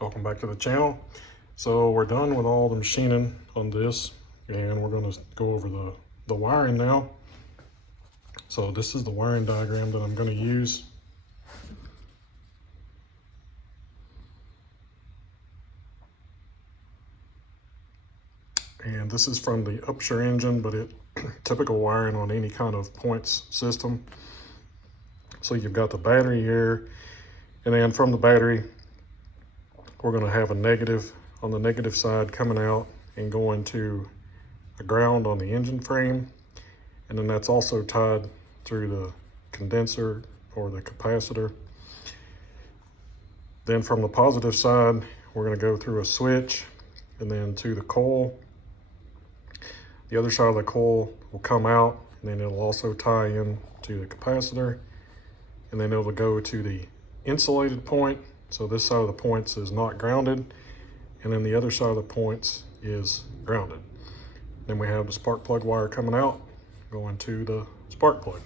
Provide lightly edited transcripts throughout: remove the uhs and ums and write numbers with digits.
Welcome back to the channel. So we're done with all the machining on this, and we're going to go over the wiring now. So this is the wiring diagram that I'm going to use. And this is from the Webster engine, but typical wiring on any kind of points system. So you've got the battery here, and then from the battery, we're going to have a negative on the negative side coming out and going to a ground on the engine frame. And then that's also tied through the condenser or the capacitor. Then from the positive side, we're going to go through a switch and then to the coil. The other side of the coil will come out, and then it'll also tie in to the capacitor, and then it'll go to the insulated point. So this side of the points is not grounded, and then the other side of the points is grounded. Then we have the spark plug wire coming out, going to the spark plug.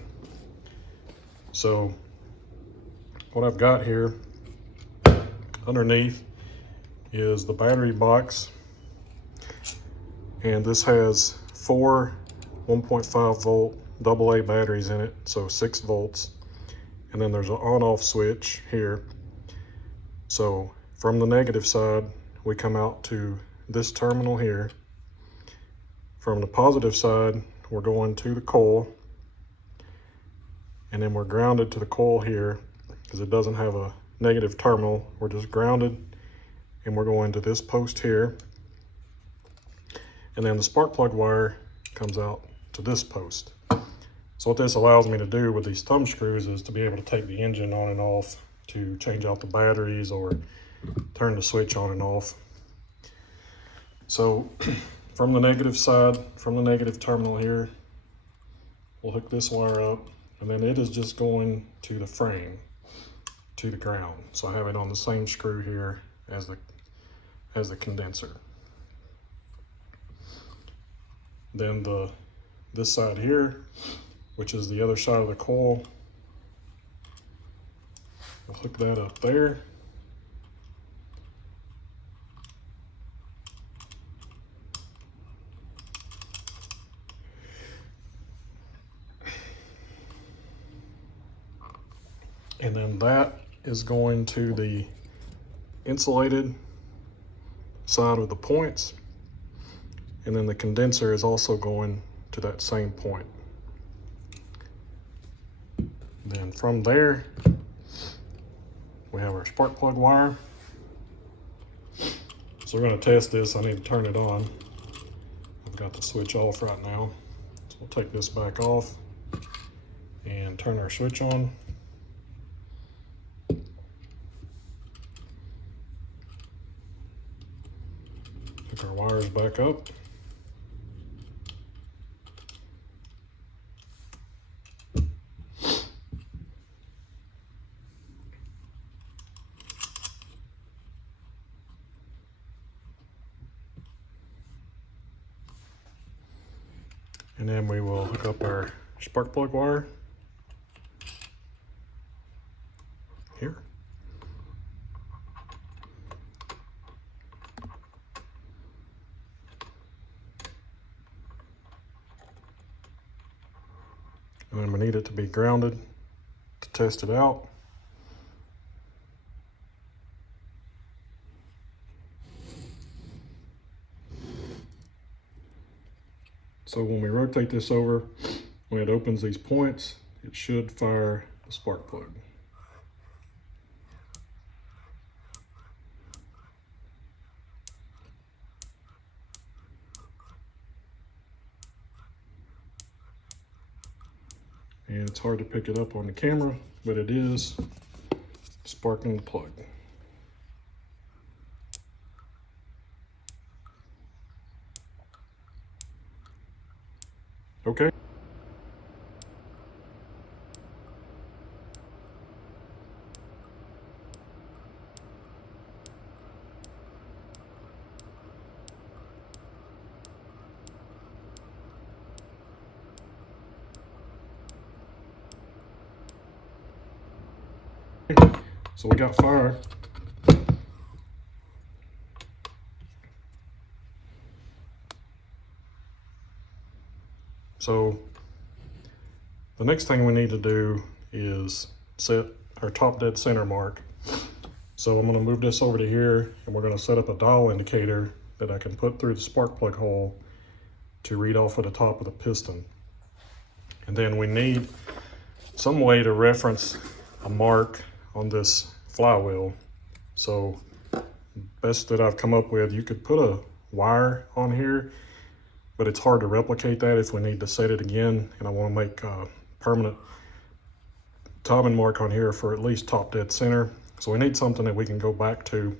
So what I've got here underneath is the battery box, and this has 4 1.5 volt AA batteries in it, so 6 volts. And then there's an on-off switch here. So from the negative side, we come out to this terminal here. From the positive side, we're going to the coil, and then we're grounded to the coil here because it doesn't have a negative terminal. We're just grounded, and we're going to this post here. And then the spark plug wire comes out to this post. So what this allows me to do with these thumb screws is to be able to take the engine on and off, to change out the batteries or turn the switch on and off. So from the negative side, from the negative terminal here, we'll hook this wire up, and then it is just going to the frame, to the ground. So I have it on the same screw here as the condenser. Then this side here, which is the other side of the coil, we'll hook that up there. And then that is going to the insulated side of the points. And then the condenser is also going to that same point. Then from there, we have our spark plug wire. So we're going to test this. I need to turn it on. I've got the switch off right now. So we'll take this back off and turn our switch on. Hook our wires back up. And then we will hook up our spark plug wire here. And then we need it to be grounded to test it out. So when we rotate this over, when it opens these points, it should fire the spark plug. And it's hard to pick it up on the camera, but it is sparking the plug. Okay. So we got fire. So the next thing we need to do is set our top dead center mark. So I'm going to move this over to here, and we're going to set up a dial indicator that I can put through the spark plug hole to read off of the top of the piston. And then we need some way to reference a mark on this flywheel. So best that I've come up with, you could put a wire on here, but it's hard to replicate that if we need to set it again, and I want to make a permanent timing mark on here for at least top dead center. So we need something that we can go back to.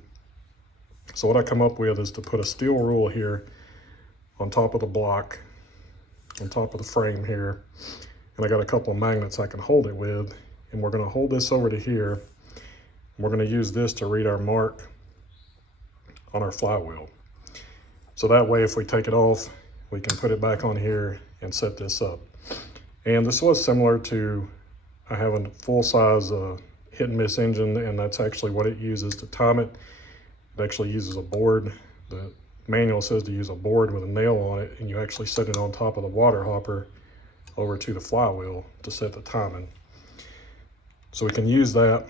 So what I come up with is to put a steel rule here on top of the block, on top of the frame here, and I got a couple of magnets I can hold it with, and we're going to hold this over to here, and we're going to use this to read our mark on our flywheel. So that way if we take it off, we can put it back on here and set this up. And this was similar to, I have a full-size hit and miss engine, and that's actually what it uses to time it. It actually uses a board. The manual says to use a board with a nail on it, and you actually set it on top of the water hopper over to the flywheel to set the timing. So we can use that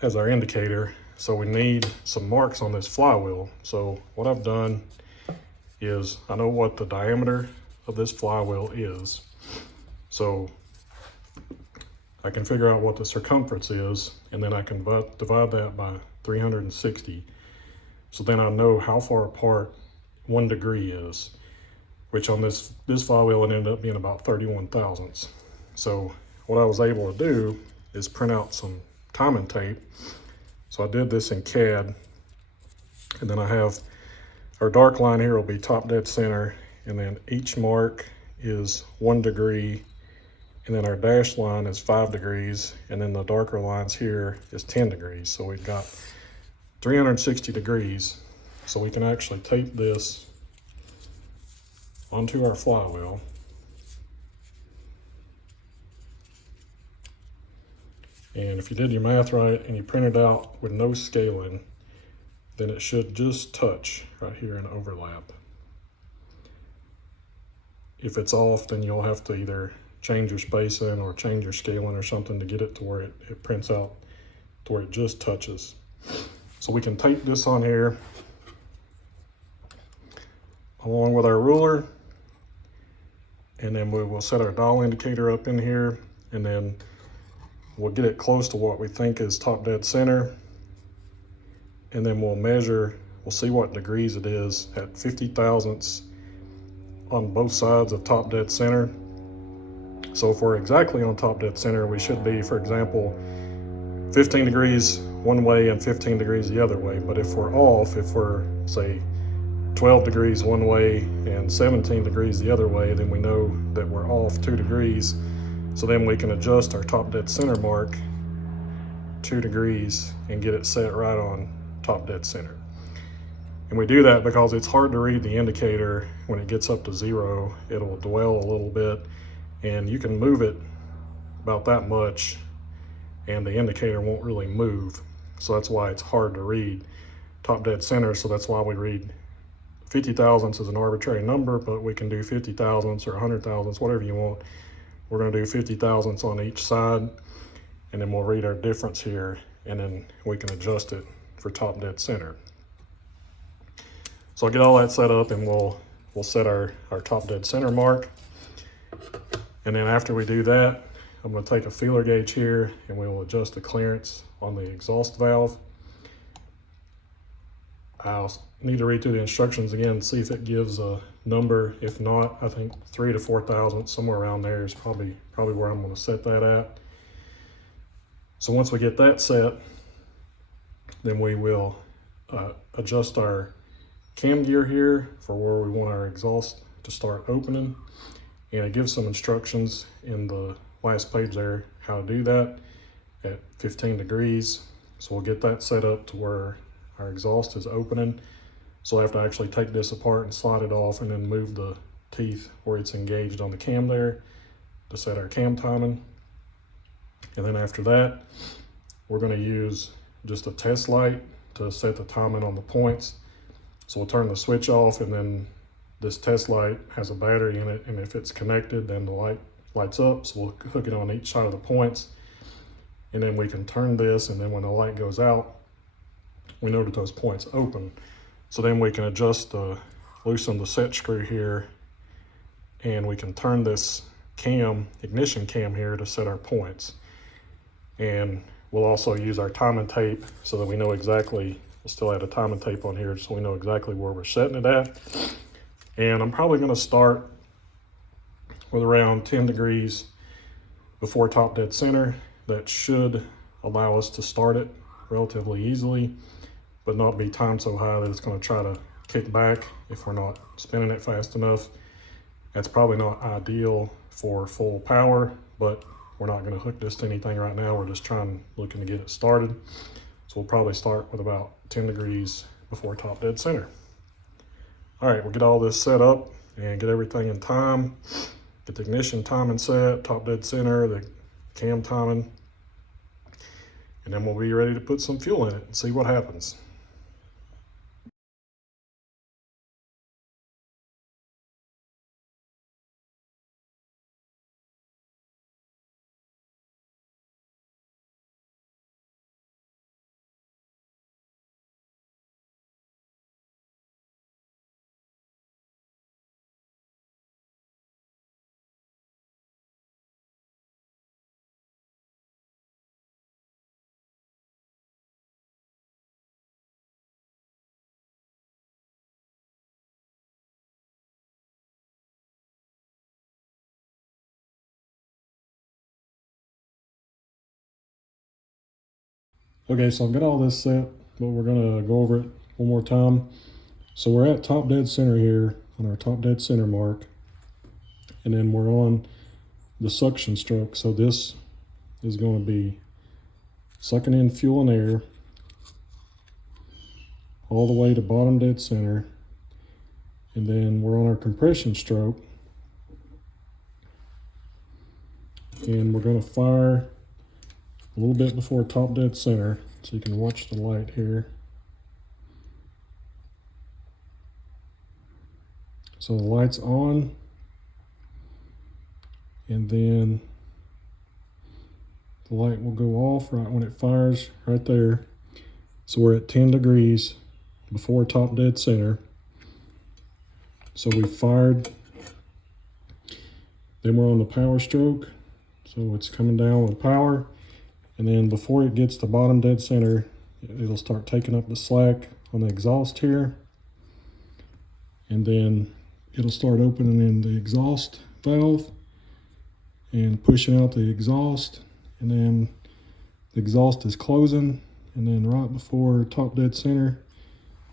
as our indicator. So we need some marks on this flywheel. So what I've done is I know what the diameter of this flywheel is. So I can figure out what the circumference is, and then I can divide that by 360. So then I know how far apart 1 degree is, which on this flywheel it ended up being about 31 thousandths. So what I was able to do is print out some timing tape. So I did this in CAD, and then I have our dark line here will be top dead center, and then each mark is 1 degree, and then our dashed line is 5 degrees, and then the darker lines here is 10 degrees. So we've got 360 degrees. So we can actually tape this onto our flywheel. And if you did your math right and you printed out with no scaling, then it should just touch right here and overlap. If it's off, then you'll have to either change your spacing or change your scaling or something to get it to where it prints out to where it just touches. So we can tape this on here along with our ruler, and then we will set our dial indicator up in here, and then we'll get it close to what we think is top dead center, and then we'll measure, we'll see what degrees it is at 50 thousandths on both sides of top dead center. So if we're exactly on top dead center, we should be, for example, 15 degrees one way and 15 degrees the other way. But if we're off, if we're say 12 degrees one way and 17 degrees the other way, then we know that we're off 2 degrees. So then we can adjust our top dead center mark 2 degrees and get it set right on top dead center. And we do that because it's hard to read the indicator when it gets up to 0. It'll dwell a little bit, and you can move it about that much and the indicator won't really move. So that's why it's hard to read top dead center. So that's why we read 50 thousandths as an arbitrary number, but we can do 50 thousandths or 100 thousandths, whatever you want. We're going to do 50 thousandths on each side, and then we'll read our difference here, and then we can adjust it for top dead center. So I'll get all that set up, and we'll set our top dead center mark. And then after we do that, I'm going to take a feeler gauge here, and we will adjust the clearance on the exhaust valve. I'll need to read through the instructions again, see if it gives a number. If not, I think 3 to 4 thousandths, somewhere around there is probably where I'm going to set that at. So once we get that set, then we will adjust our cam gear here for where we want our exhaust to start opening. And it gives some instructions in the last page there how to do that at 15 degrees. So we'll get that set up to where our exhaust is opening. So I have to actually take this apart and slide it off, and then move the teeth where it's engaged on the cam there to set our cam timing. And then after that, we're going to use just a test light to set the timing on the points. So we'll turn the switch off, and then this test light has a battery in it, and if it's connected, then the light lights up. So we'll hook it on each side of the points, and then we can turn this, and then when the light goes out, we know that those points open. So then we can loosen the set screw here, and we can turn this ignition cam here to set our points. And we'll also use our timing tape so that we know exactly, we'll still add a timing tape on here so we know exactly where we're setting it at. And I'm probably gonna start with around 10 degrees before top dead center. That should allow us to start it relatively easily, but not be timed so high that it's gonna try to kick back if we're not spinning it fast enough. That's probably not ideal for full power, but we're not gonna hook this to anything right now. We're just looking to get it started. So we'll probably start with about 10 degrees before top dead center. All right, we'll get all this set up and get everything in time. Get the ignition timing set, top dead center, the cam timing, and then we'll be ready to put some fuel in it and see what happens. Okay, so I've got all this set, but we're gonna go over it one more time. So we're at top dead center here on our top dead center mark, and then we're on the suction stroke. So this is going to be sucking in fuel and air all the way to bottom dead center, and then we're on our compression stroke, and we're going to fire a little bit before top dead center, so you can watch the light here. So the light's on, and then the light will go off right when it fires right there. So we're at 10 degrees before top dead center. So we fired, then we're on the power stroke. So it's coming down with power. And then before it gets to bottom dead center, it'll start taking up the slack on the exhaust here. And then it'll start opening in the exhaust valve and pushing out the exhaust. And then the exhaust is closing. And then right before top dead center,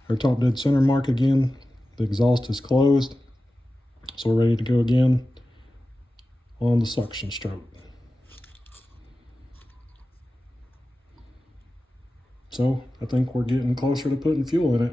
or top dead center mark again, the exhaust is closed. So we're ready to go again on the suction stroke. So I think we're getting closer to putting fuel in it.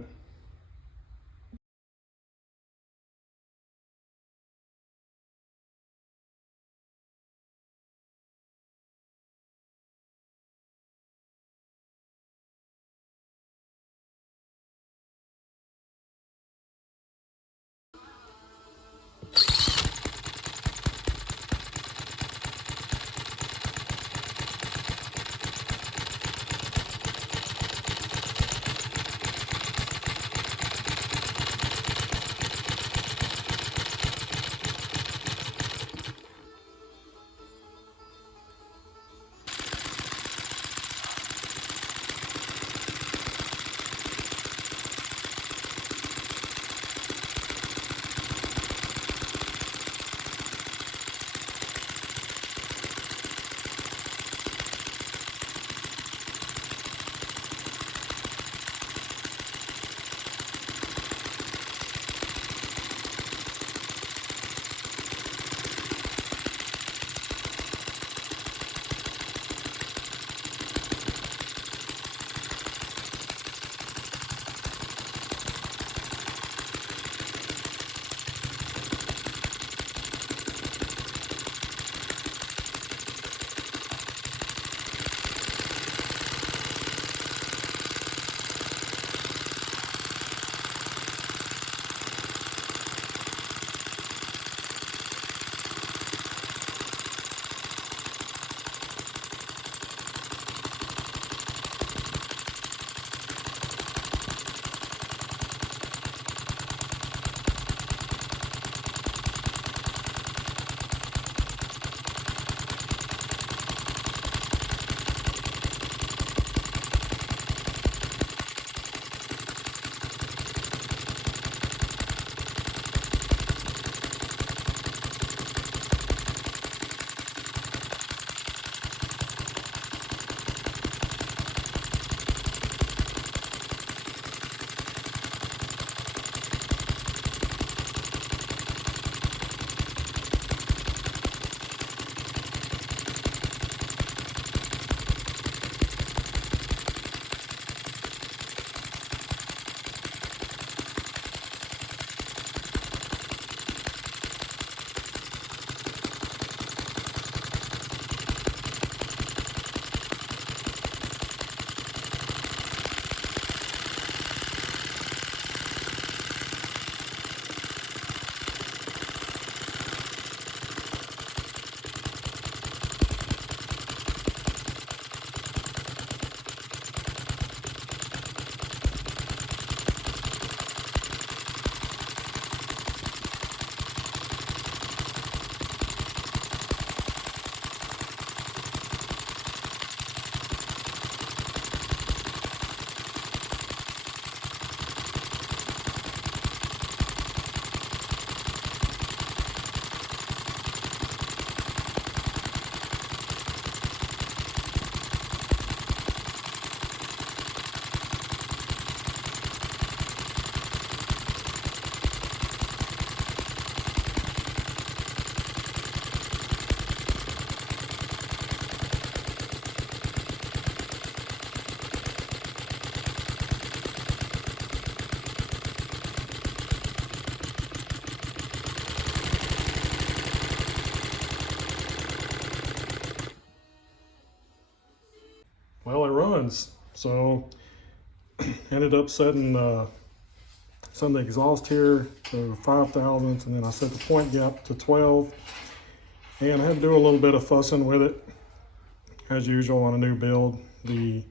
runs. So ended up setting the exhaust here to 5 thousandths, and then I set the point gap to 12. And I had to do a little bit of fussing with it, as usual on a new build. The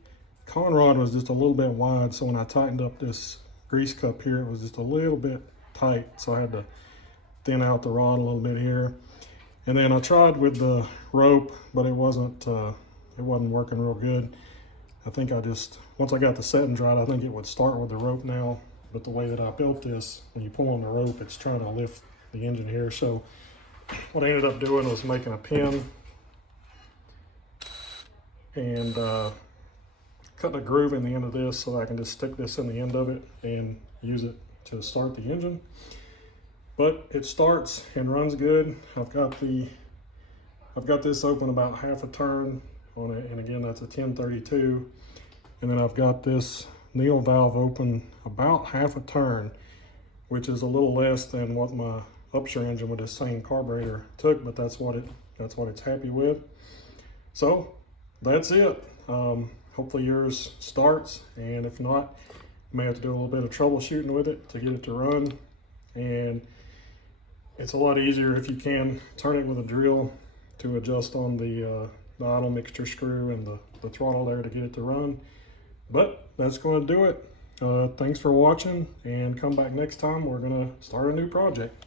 con rod was just a little bit wide, so when I tightened up this grease cup here, it was just a little bit tight, so I had to thin out the rod a little bit here. And then I tried with the rope, but it wasn't working real good. I think once I got the setting right, I think it would start with the rope now, but the way that I built this, when you pull on the rope, it's trying to lift the engine here. So what I ended up doing was making a pin and cutting a groove in the end of this so that I can just stick this in the end of it and use it to start the engine. But it starts and runs good. I've got this open about half a turn on it, and again, that's a 1032. And then I've got this needle valve open about half a turn, which is a little less than what my Upshur engine with the same carburetor took, but that's what it's happy with. So that's it. Hopefully yours starts, and if not, you may have to do a little bit of troubleshooting with it to get it to run. And it's a lot easier if you can turn it with a drill to adjust on the idle mixture screw and the throttle there to get it to run. But that's going to do it. Thanks for watching, and come back next time. We're going to start a new project.